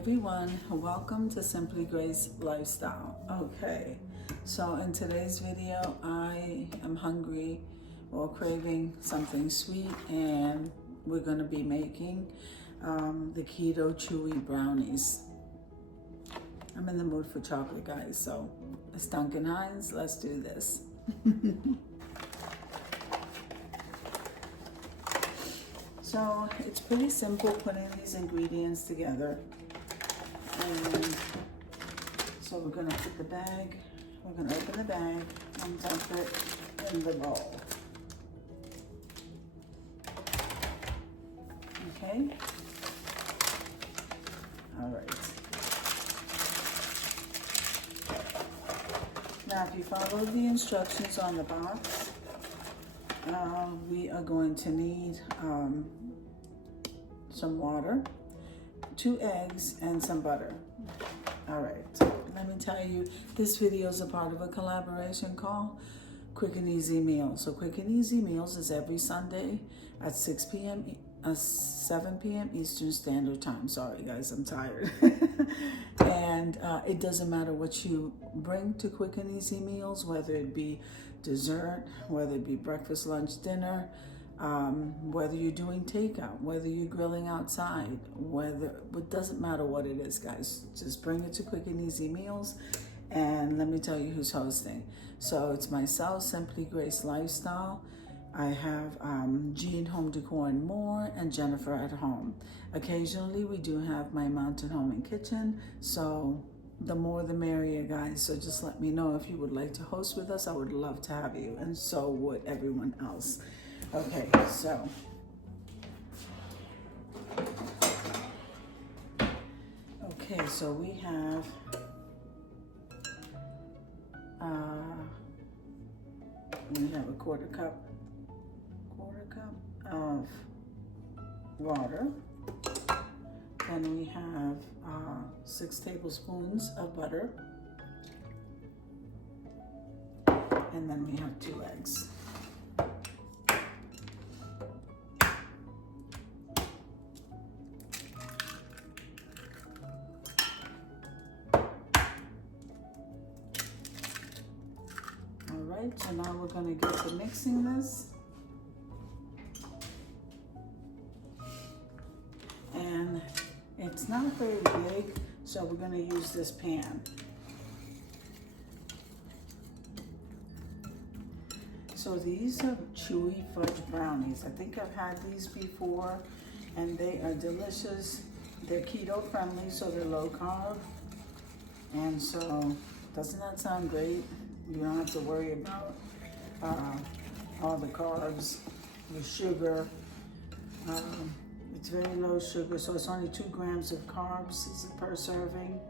everyone, welcome to Simply Grace Lifestyle. Okay, so in today's video I am hungry or craving something sweet, and we're going to be making the keto chewy brownies. I'm in the mood for chocolate, guys, so it's Duncan Hines, let's do this. So it's pretty simple putting these ingredients together. And so we're gonna put the bag, we're gonna open the bag and dump it in the bowl. Okay? All right. Now, if you follow the instructions on the box, we are going to need some water, 2 eggs, and some butter. All right, let me tell you, this video is a part of a collaboration called Quick and Easy Meals. So Quick and Easy Meals is every Sunday at 7 p.m. Eastern Standard Time. Sorry guys, I'm tired. And it doesn't matter what you bring to Quick and Easy Meals, whether it be dessert, whether it be breakfast, lunch, dinner, whether you're doing takeout, whether you're grilling outside, it doesn't matter what it is, guys. Just bring it to Quick and Easy Meals, and let me tell you who's hosting. So it's myself, Simply Grace Lifestyle. I have Jean Home Decor and More, and Jennifer at Home. Occasionally we do have my Mountain Home and Kitchen, so the more the merrier, guys. So just let me know if you would like to host with us. I would love to have you, and so would everyone else. Okay, so we have a quarter cup of water. Then we have 6 tablespoons of butter, and then we have 2 eggs. So now we're going to get to mixing this. And it's not very big, so we're going to use this pan. So these are Chewy fudge brownies. I think I've had these before, and they are delicious. They're keto friendly, so they're low carb. And so, doesn't that sound great? You don't have to worry about all the carbs, the sugar. It's very low sugar, so it's only 2 grams of carbs per serving.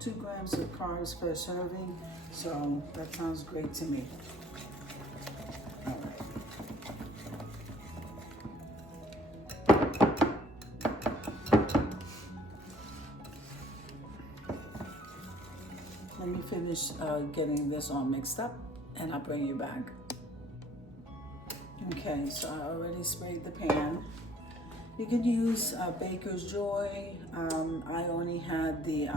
2 grams of carbs per serving, so that sounds great to me. All right. Let me finish getting this all mixed up, and I'll bring you back. Okay, so I already sprayed the pan. You can use Baker's Joy. I only had the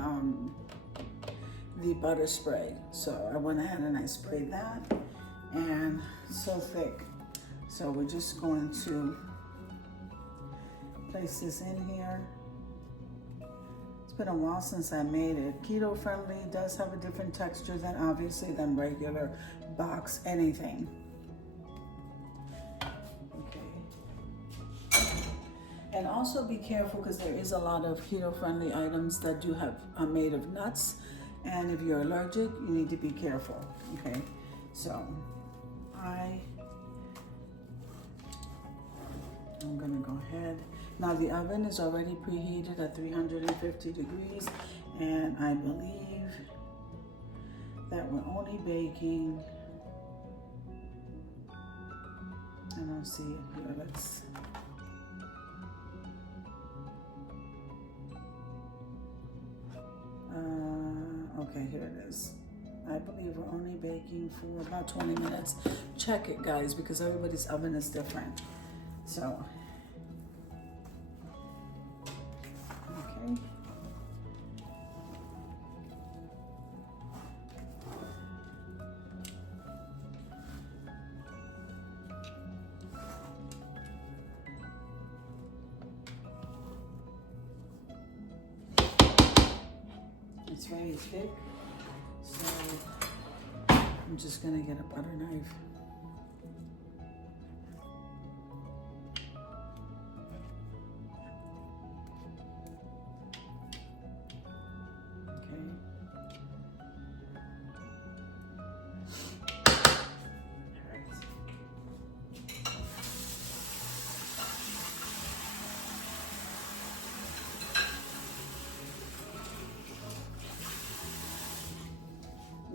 butter spray, so I went ahead and I sprayed that, and it's so thick. So we're just going to place this in here. It's been a while since I made it. Keto friendly does have a different texture than regular box anything. Okay. And also be careful, because there is a lot of keto friendly items that do have are made of nuts, and if you're allergic, you need to be careful. Okay, so I'm gonna go ahead. Now the oven is already preheated at 350 degrees, and I believe that we're only baking, and I'll see it here, let's, okay, here it is. I believe we're only baking for about 20 minutes. Check it, guys, because everybody's oven is different. So, okay. It's very thick, so I'm just gonna get a butter knife.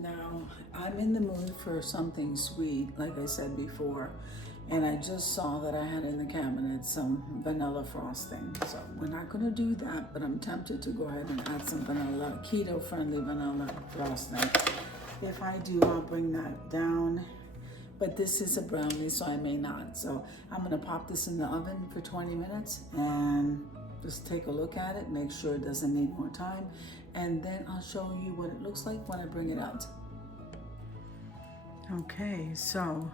Now, I'm in the mood for something sweet, like I said before, and I just saw that I had in the cabinet some vanilla frosting. So we're not gonna do that, but I'm tempted to go ahead and add some vanilla, keto-friendly vanilla frosting. If I do, I'll bring that down. But this is a brownie, so I may not. So I'm gonna pop this in the oven for 20 minutes and just take a look at it, make sure it doesn't need more time, and then I'll show you what it looks like when I bring it out. Okay, so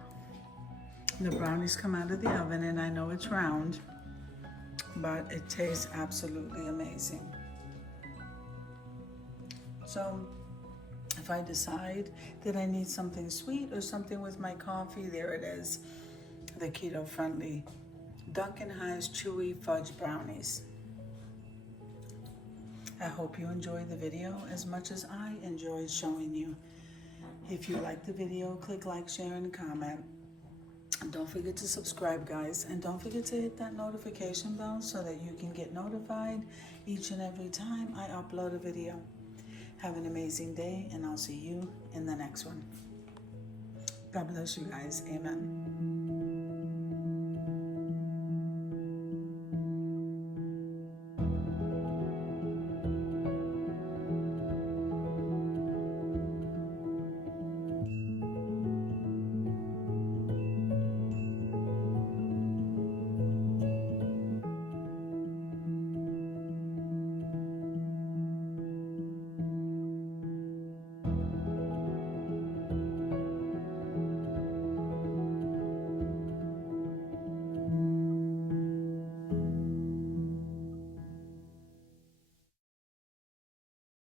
the brownies come out of the oven, and I know it's round, but it tastes absolutely amazing. So if I decide that I need something sweet or something with my coffee, there it is, the keto-friendly Duncan Hines Chewy Fudge Brownies. I hope you enjoyed the video as much as I enjoyed showing you. If you like the video, click like, share, and comment. And don't forget to subscribe, guys. And don't forget to hit that notification bell so that you can get notified each and every time I upload a video. Have an amazing day, and I'll see you in the next one. God bless you guys. Amen.